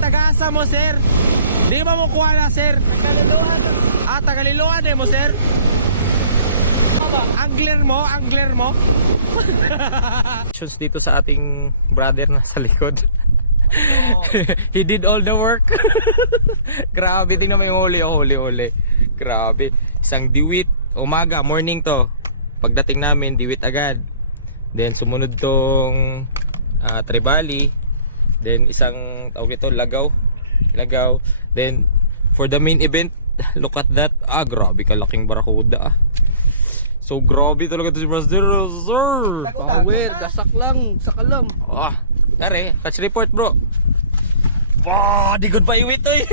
taga-asa mo, sir? Di ba mo kuha na, sir? Tagaliluan. Tagaliluan mo, sir? Angler mo? Dito sa ating brother na sa likod. He did all the work. Grabe, tingnan mo yung huli. Grabe. Isang diwit, umaga, morning to. Pagdating namin, diwit agad. Then sumunod tong tribali. Then isang tawag ito, lagaw. Then for the main event, look at that. Grabe kalaking barakuda. So grabe talaga to si Brother, sir. Power, gasak lang, sa kalam. Kare, catch report, bro. Di good pa iwit to eh.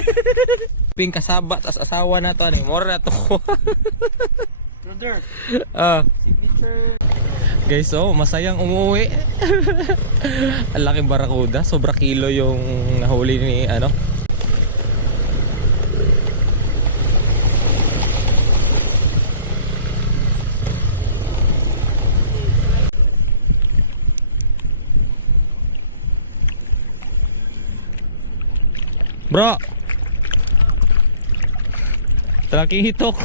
Ping kasaba, tas asawa na to, mora na to. Brother, signature. Guys, masayang umuwi. Ang laking barakuda, sobra kilo yung nahuli ni Bro. Talakihitok.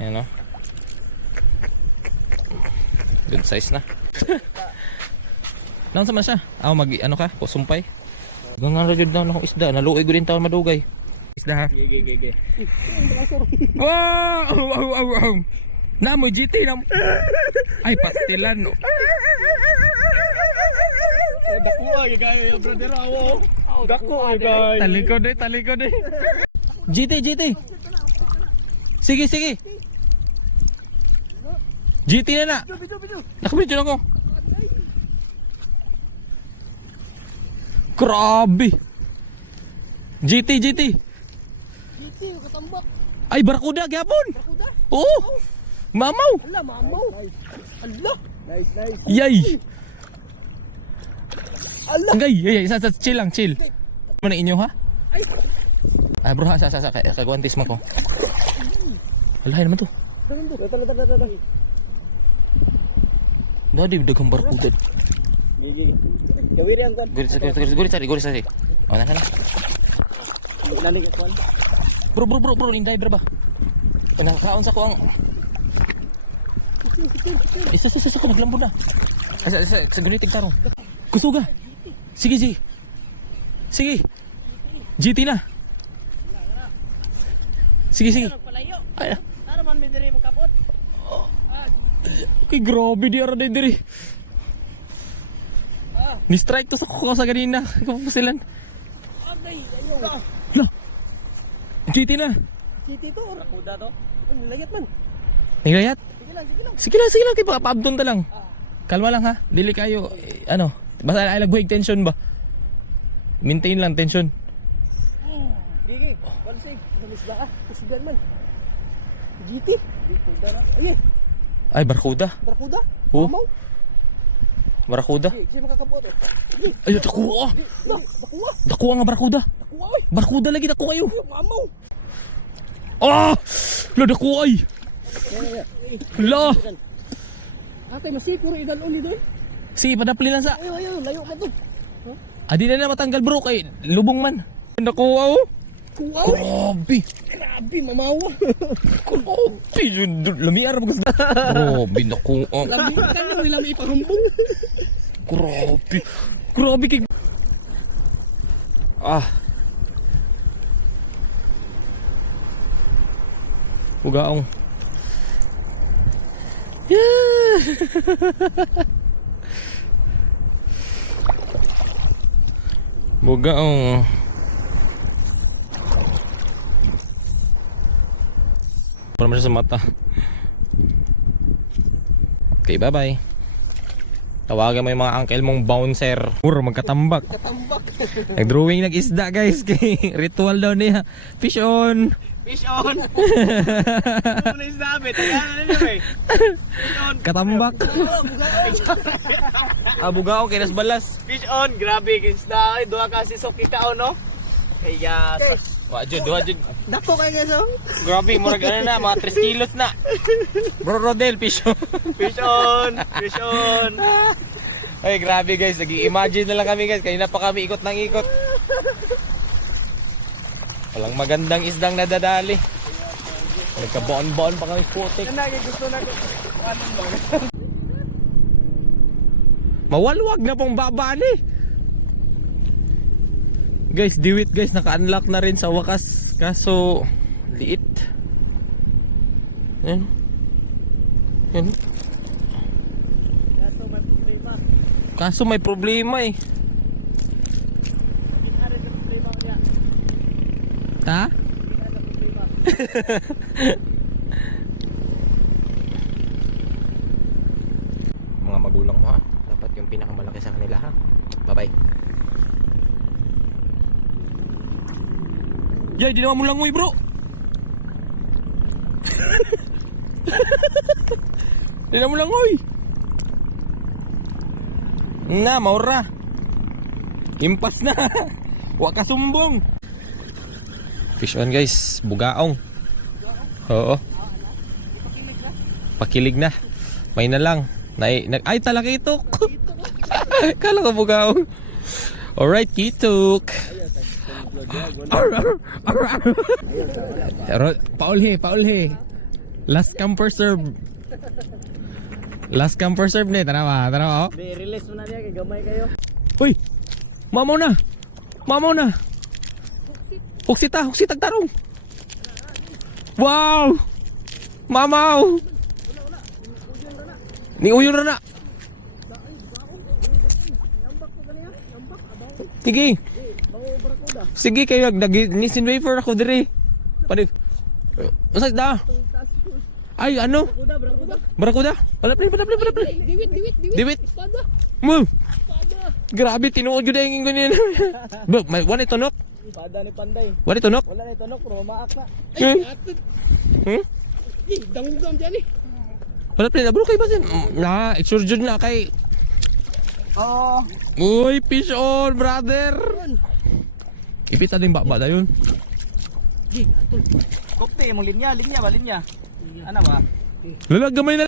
Ayan o. Good size na. Nang sama siya? Ano ka? Sumpay? Gangan rajud daw na akong isda. Naluoy ko din taon madugay. Isda ha? Gege. Wow! Namoy GT na. Ay, pastilan no. Dakuha gaya brother awo. Dakuha gaya. Talikod eh. GT. Sige. GT na. Nakabidyo na ko. Grabe. GT. Katambak. Ay, barakuda gyapon. Barakuda? Oo. Mamaw. Ala, mamaw. Ala. Nice. Yay. Ala. Angay, chill lang. Ano inyo ha? Ay bro, sa kagwantis mo ko. Alay naman to. Tara. Dadi dagang barakuda. Gege. Gawiri ang kan. Gurit sa. Na. Naling akuan. Bro, inday ba? Nakakaon sa ko ang Isa ko naglambo na. Sa gulitig tarong. Kusuga. Sige. GT na. Sige. Ay. Para man may diri magkapot. Kay grabe di ara diri. Ni strike to sa kuko sa ganina. Kapusilan. Agay, ayo. La. GT na. City to or kuda to? Layat man. Naglayat? Sige lang. Sige lang kay baka paabdon ta lang. Kalma lang ha. Dili kayo basta ay nagbuhig tension ba? Maintain lang tension. Gigi, balsig. Namis ba Kusugan man. GT. Kuda na. Ay, barakuda. Barakuda? Oh. Mamaw? Barakuda. Sige makakapot eh. Ay, dakuha. Dakuha. Dakuha nga barakuda. Dakuha oy. Barakuda lagi dako kayo. Mamaw. Lo dakuha ay. Lo. Atay masikuro idan uli doy. Si padapli lang sa. Ayo, layo ka to. Adi na matanggal bro kay lubong man. Dakuha oh. Kuha. Grabe, mamawa. Grabe, lamiar mo gusto. Grabe, dakuha. Lami ka na, lami ipahumbong. Grabe kay. Ugaong. Yeah. Bugaong. Para siya sa mata. Okay, bye-bye. Tawagan mo yung mga uncle mong bouncer. Magkatambak. Nag-drawing nag-isda guys. Ritual daw niya. Fish on. Fish on. Ano yung sabi? Tagalan na niyo eh. Fish on. Katambak. Bugao, kinas balas. Fish on. Grabe. Kisda. Doha kasi so kita no? Kaya Wajud. Dapo kayo guys oh. Grabe, murag ano na, mga 3 kilos na. Bro Rodel, fish on. Fish on! Fish on! Ay, grabe guys, nag-i-imagine na lang kami guys. Kanina pa kami ikot ng ikot. Walang magandang isdang nadadali. Nagkabaon-baon pa kami putik. Gusto na ko. Anong ba? Mawalwag na pong babani. Guys, diwit guys, naka-unlock na rin sa wakas. Kaso, liit. Yan. Kaso may problema eh. Ha? Mga magulang mo ha, dapat yung pinakamalaki sa kanila ha. Bye-bye. Yay, di naman mo langoy bro. Di naman mo langoy. Na, maura. Impas na. Wa ka sumbong. Fish on guys, bugaong. Oo. Pakilig na. May na lang. Ay, talakitok. Kala ko bugaong. Alright, kitok. Paulhe. Last come first serve. Last come first serve ni. Tara ba? Release mo na niya kay gamay kayo. Uy! Mamaw na! Huksitag tarong! Wow! Mamaw! Ni uyon na. Sige kayo nisin wafer ako dire. Padi. Usay da. Ay ano? Barakuda. Wala play. Diwit. Mo. Grabe tinuod jud ang ganyan. Ba, may wala tunok. Pada ni Panday. Wala tunok. Wala na itonok pero maak na. Danggam dyan eh. Wala play na bro kay basin. Na, exurjud na kay. Oo. Uy, fish on, brother. Ipita din ba dayon? Kopte mo linya ba linya. Ano ba? Lalag gamay na